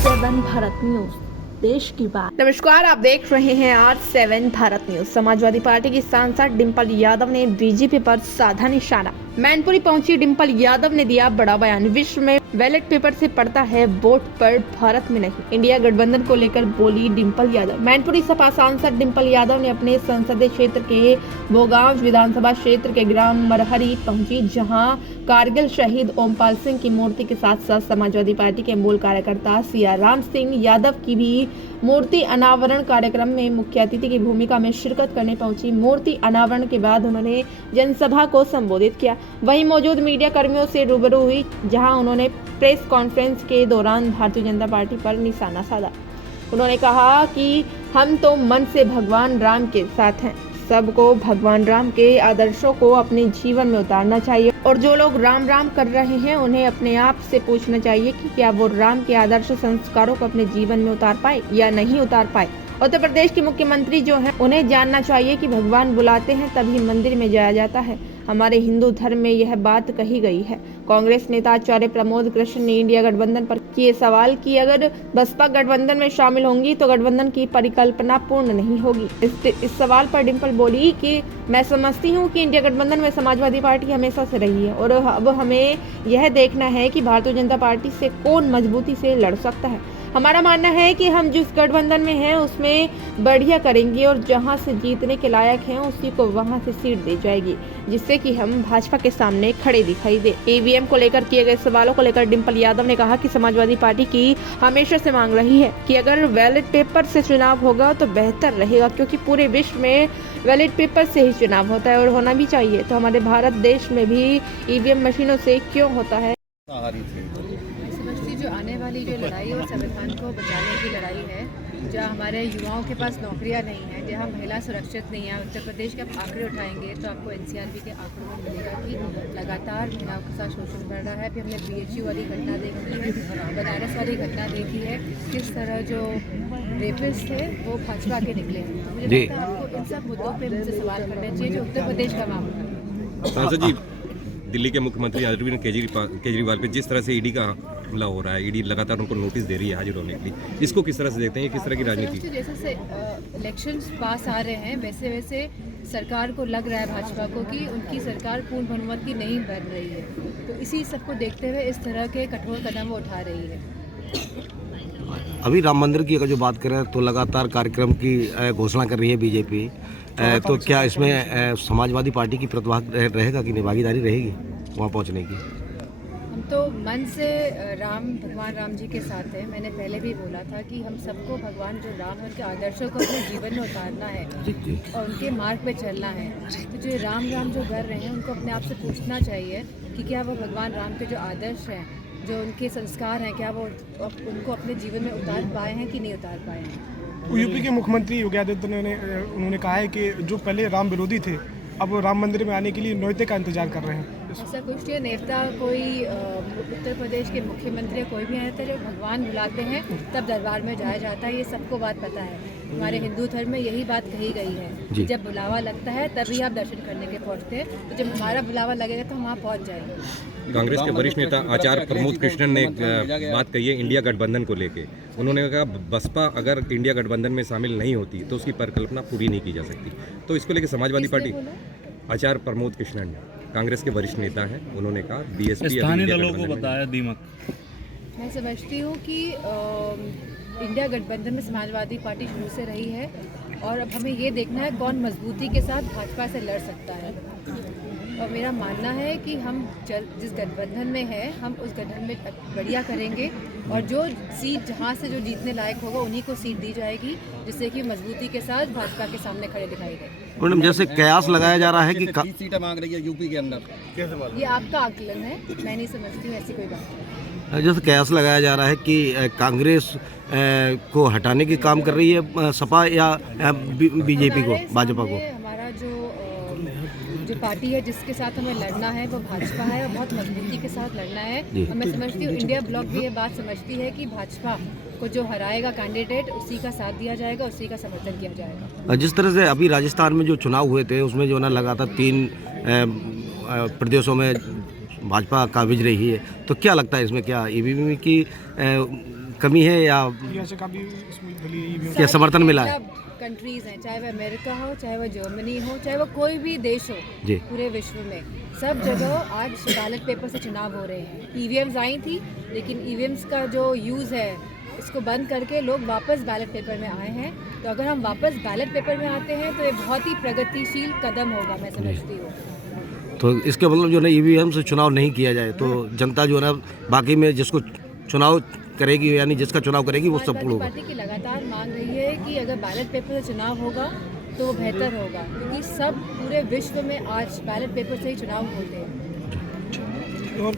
7 Bharat news, देश की बात। नमस्कार, आप देख रहे हैं आज 7 भारत न्यूज। समाजवादी पार्टी की सांसद डिंपल यादव ने बीजेपी पर साधा निशाना। मैनपुरी पहुंची डिंपल यादव ने दिया बड़ा बयान। विश्व में बैलेट पेपर से पड़ता है वोट, पर भारत में नहीं। इंडिया गठबंधन को लेकर बोली डिंपल यादव। मैनपुरी सपा सांसद डिंपल यादव ने अपने संसदीय क्षेत्र के भोगांव विधानसभा क्षेत्र के ग्राम मरहरी पहुंची, जहां कारगिल शहीद ओमपाल सिंह की मूर्ति के साथ साथ समाजवादी पार्टी के मूल कार्यकर्ता सियाराम सिंह यादव की भी मूर्ति अनावरण कार्यक्रम में मुख्य अतिथि की भूमिका में शिरकत करने पहुंची। मूर्ति अनावरण के बाद उन्होंने जनसभा को संबोधित किया। वहीं मौजूद मीडिया कर्मियों से रूबरू हुई, जहां उन्होंने प्रेस कॉन्फ्रेंस के दौरान भारतीय जनता पार्टी पर निशाना साधा। उन्होंने कहा कि हम तो मन से भगवान राम के साथ हैं। सबको भगवान राम के आदर्शों को अपने जीवन में उतारना चाहिए, और जो लोग राम राम कर रहे हैं उन्हें अपने आप से पूछना चाहिए कि क्या वो राम के आदर्श संस्कारों को अपने जीवन में उतार पाए या नहीं उतार पाए। उत्तर प्रदेश के मुख्यमंत्री जो हैं, उन्हें जानना चाहिए कि भगवान बुलाते हैं तभी मंदिर में जाया जाता है। हमारे हिंदू धर्म में यह बात कही गई है। कांग्रेस नेता आचार्य प्रमोद कृष्ण ने इंडिया गठबंधन पर किए सवाल कि अगर बसपा गठबंधन में शामिल होंगी तो गठबंधन की परिकल्पना पूर्ण नहीं होगी। इस सवाल पर डिंपल बोली कि मैं समझती हूं कि इंडिया गठबंधन में समाजवादी पार्टी हमेशा से रही है, और अब हमें यह देखना है कि भारतीय जनता पार्टी से कौन मजबूती से लड़ सकता है। हमारा मानना है कि हम जिस गठबंधन में हैं उसमें बढ़िया करेंगे, और जहां से जीतने के लायक हैं उसी को वहां से सीट दी जाएगी, जिससे कि हम भाजपा के सामने खड़े दिखाई दे। ईवीएम को लेकर किए गए सवालों को लेकर डिंपल यादव ने कहा कि समाजवादी पार्टी की हमेशा से मांग रही है कि अगर बैलेट पेपर से चुनाव होगा तो बेहतर रहेगा, क्योंकि पूरे विश्व में बैलेट पेपर से ही चुनाव होता है और होना भी चाहिए। तो हमारे भारत देश में भी ईवीएम मशीनों से क्यों होता है? जो आने वाली जो लड़ाई है वो संविधान को बचाने की लड़ाई है। जहाँ हमारे युवाओं के पास नौकरियां नहीं हैं, जहाँ महिला सुरक्षित नहीं है। उत्तर प्रदेश के आप आंकड़े उठाएंगे तो आपको एनसीआरबी के आंकड़ों में मिलेगा कि लगातार महिलाओं के साथ शोषण बढ़ रहा है। फिर हमने बीएचयू वाली घटना देखी है, बनारस वाली घटना देखी है, किस तरह जो रेपिस्ट थे वो भाजपा के निकले हैं। तो मुझे लगता है आपको इन सब मुद्दों पर मुझसे सवाल करने चाहिए जो उत्तर प्रदेश का मामला है। दिल्ली के मुख्यमंत्री अरविंद केजरीवाल पे जिस तरह से ईडी का हमला हो रहा है, ईडी लगातार उनको नोटिस दे रही है हाजिर होने के लिए, इसको किस तरह से देखते हैं? ये किस तरह की राजनीति? जैसे से इलेक्शंस पास आ रहे हैं वैसे वैसे सरकार को लग रहा है भाजपा को कि उनकी सरकार पूर्ण बहुमत की नहीं बन रही है, तो इसी सबको देखते हुए इस तरह के कठोर कदम वो उठा रही है। अभी राम मंदिर की अगर जो बात करें तो लगातार कार्यक्रम की घोषणा कर रही है बीजेपी, तो क्या इसमें समाजवादी पार्टी की प्रतिभाग रहेगा कि भागीदारी रहेगी वहाँ पहुँचने की? हम तो मन से भगवान राम जी के साथ हैं। मैंने पहले भी बोला था कि हम सबको भगवान जो राम है उनके आदर्शों को अपने जीवन में उतारना है और उनके मार्ग पे चलना है। तो जो राम जो कर रहे हैं उनको अपने आप से पूछना चाहिए कि क्या वो भगवान राम के जो आदर्श हैं, जो उनके संस्कार हैं, क्या वो उनको अपने जीवन में उतार पाए हैं कि नहीं उतार पाए हैं। यूपी के मुख्यमंत्री योगी आदित्यनाथ ने उन्होंने कहा है कि जो पहले राम विरोधी थे अब वो राम मंदिर में आने के लिए न्योते का इंतजार कर रहे हैं। ऐसा कुछ नहीं, नेता कोई उत्तर प्रदेश के मुख्यमंत्री कोई भी आते हैं, जब भगवान बुलाते हैं तब दरबार में जाया जाता है। ये सबको बात पता है। हमारे हिंदू धर्म में यही बात कही गई है, जब बुलावा लगता है तभी आप दर्शन करने के पहुँचते हैं। तो जब हमारा बुलावा लगेगा तो हम वहाँ पहुँच जाएंगे। कांग्रेस के वरिष्ठ नेता आचार्य प्रमोद कृष्ण ने बात कही है इंडिया गठबंधन को लेके। उन्होंने कहा बसपा अगर इंडिया गठबंधन में शामिल नहीं होती तो उसकी परिकल्पना पूरी नहीं की जा सकती। तो इसको लेकर समाजवादी पार्टी, आचार्य प्रमोद कृष्ण ने, कांग्रेस के वरिष्ठ नेता हैं, उन्होंने कहा बीएसपी स्थानीय दलों को बताया दीमक। मैं समझती हूँ कि इंडिया गठबंधन में समाजवादी पार्टी शुरू से रही है, और अब हमें ये देखना है कौन मजबूती के साथ भाजपा से लड़ सकता है। और मेरा मानना है कि हम जिस गठबंधन में है हम उस गठबंधन में बढ़िया करेंगे, और जो सीट जहाँ से जो जीतने लायक होगा उन्हीं को सीट दी जाएगी, जिससे कि मजबूती के साथ भाजपा के सामने खड़े दिखाई दे। मैडम, जैसे कयास लगाया जा रहा है कि 20 सीटें मांग रही है यूपी के अंदर, ये आपका आकलन है, मैं नहीं समझती हूँ ऐसी कोई बात। जैसे कयास लगाया जा रहा है कि कांग्रेस को हटाने की काम कर रही है सपा या बीजेपी को, भाजपा को? हमारा जो पार्टी है जिसके साथ हमें लड़ना है वो भाजपा है, और बहुत मजबूती के साथ लड़ना है। और मैं समझती हूँ इंडिया ब्लॉक भी ये बात समझती है कि भाजपा को जो हराएगा कैंडिडेट उसी का साथ दिया जाएगा, उसी का समर्थन किया जाएगा। जिस तरह से अभी राजस्थान में जो चुनाव हुए थे उसमें जो ना लगातार 3 प्रदेशों में भाजपा काबिज रही है, तो क्या लगता है इसमें क्या ईवीएम की कमी है या ऐसे का भी इसमें भली ईवीएम क्या समर्थन मिला है? कंट्रीज हैं, चाहे वह अमेरिका हो, चाहे वह जर्मनी हो, चाहे वह कोई भी देश हो जी। पूरे विश्व में, सब जगह आज बैलेट पेपर से चुनाव हो रहे हैं। ईवीएम्स आई थी, लेकिन ईवीएम्स का जो यूज़ है इसको बंद करके लोग वापस बैलेट पेपर में आए हैं। तो अगर हम वापस बैलेट पेपर में आते हैं तो ये बहुत ही प्रगतिशील कदम होगा, मैं समझती हूँ। तो इसके मतलब जो है ईवीएम से चुनाव नहीं किया जाए तो जनता जो है ना बाकी में जिसको चुनाव करेगी यानी जिसका चुनाव करेगी वो सब समाजवादी होगा। पार्टी की लगातार मांग रही है कि अगर बैलेट पेपर से चुनाव होगा तो वो बेहतर होगा, क्योंकि सब पूरे विश्व में आज बैलेट पेपर से ही चुनाव होते हैं।